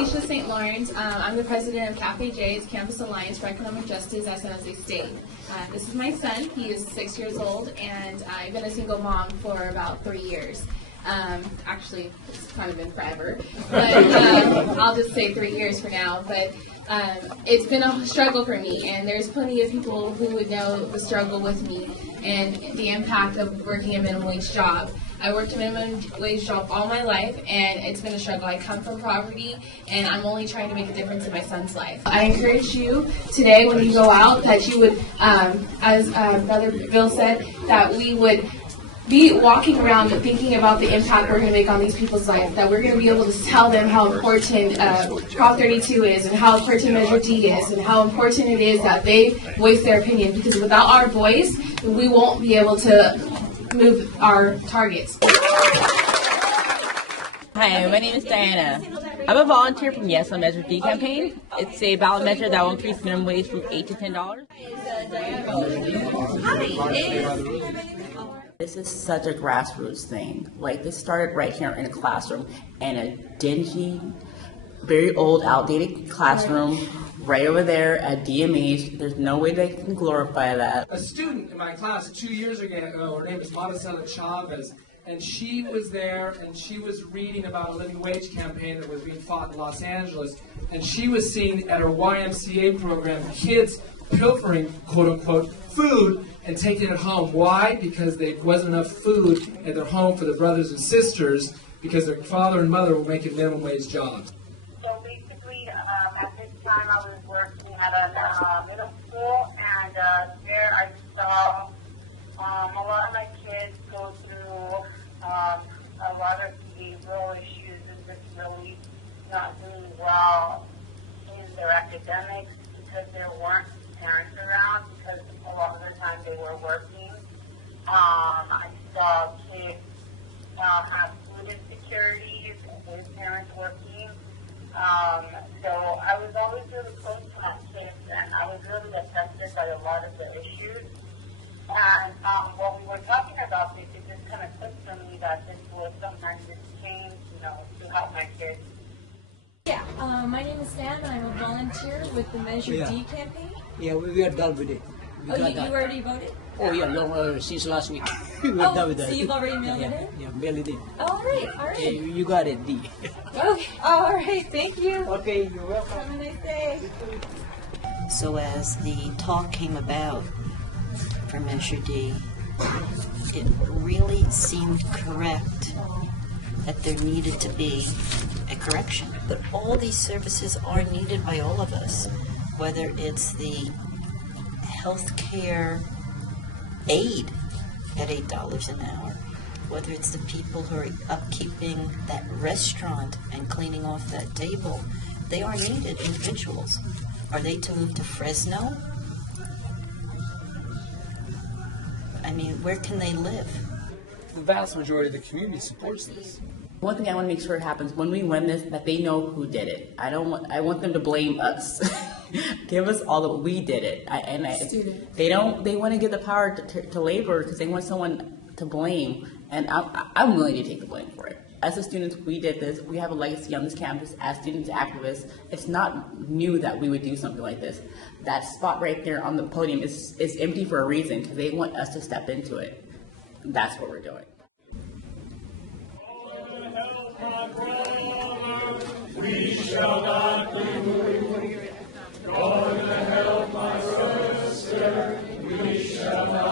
Alicia St. Lawrence. I'm the president of Cafe J's Campus Alliance for Economic Justice at San Jose State. This is my son. He is 6 years old, and I've been a single mom for about 3 years. Actually, it's kind of been forever, but I'll just say 3 years for now. But it's been a struggle for me, and there's plenty of people who would know the struggle with me and the impact of working a minimum wage job. I worked a minimum wage job all my life, and it's been a struggle. I come from poverty, and I'm only trying to make a difference in my son's life. I encourage you today when you go out that you would, as Brother Bill said, that we would be walking around thinking about the impact we're going to make on these people's lives, that we're going to be able to tell them how important Prop 32 is and how important Measure D is and how important it is that they voice their opinion, because without our voice, we won't be able to move our targets. Hi, my name is Diana. I'm a volunteer from Yes on Measure D campaign. It's a ballot measure that will increase minimum wage from $8 to $10. This is such a grassroots thing. Like, this started right here in a classroom, in a dingy, very old, outdated classroom right over there at DMH. There's no way they can glorify that. A student in my class 2 years ago, her name is Maricela Chavez, and she was there and she was reading about a living wage campaign that was being fought in Los Angeles, and she was seeing at her YMCA program kids pilfering, quote unquote, food and taking it home. Why? Because there wasn't enough food at their home for their brothers and sisters because their father and mother were making minimum wage jobs. So basically, at this time I was working at a middle school, and there I saw a lot of my kids go through a lot of behavioral issues and just really not doing well in their academics because there weren't parents around, because a lot of the time they were working. I saw kids have food insecurities with parents working. So I was always really close to my kids, and I was really affected by a lot of the issues. And when we were talking about this, it just kind of clicked for me that this was something I just came, to help my kids. Yeah, my name is Stan, and I'm a volunteer with the Measure D campaign. Yeah, we are done with it. You already voted? Oh, yeah, since last week. We were done with that. So you've already mailed it in? Yeah, mailed it in. All right. Okay, you got it, D. Okay, all right, thank you. Okay, you're welcome. Have a nice day. So as the talk came about for Measure D, it really seemed correct that there needed to be a correction. But all these services are needed by all of us, whether it's the healthcare aid at $8 an hour, whether it's the people who are upkeeping that restaurant and cleaning off that table. They are needed individuals. Are they to move to Fresno? I mean, where can they live? The vast majority of the community supports this. One thing I want to make sure happens when we win this, that they know who did it. I want them to blame us. Give us all that we did it. They want to give the power to labor because they want someone to blame, and I'm willing to take the blame for it. As the students, we did this. We have a legacy on this campus as students, activists. It's not new that we would do something like this. That spot right there on the podium is empty for a reason, because they want us to step into it. That's what we're doing. We shall not be moved. Going to help my sister. We shall not.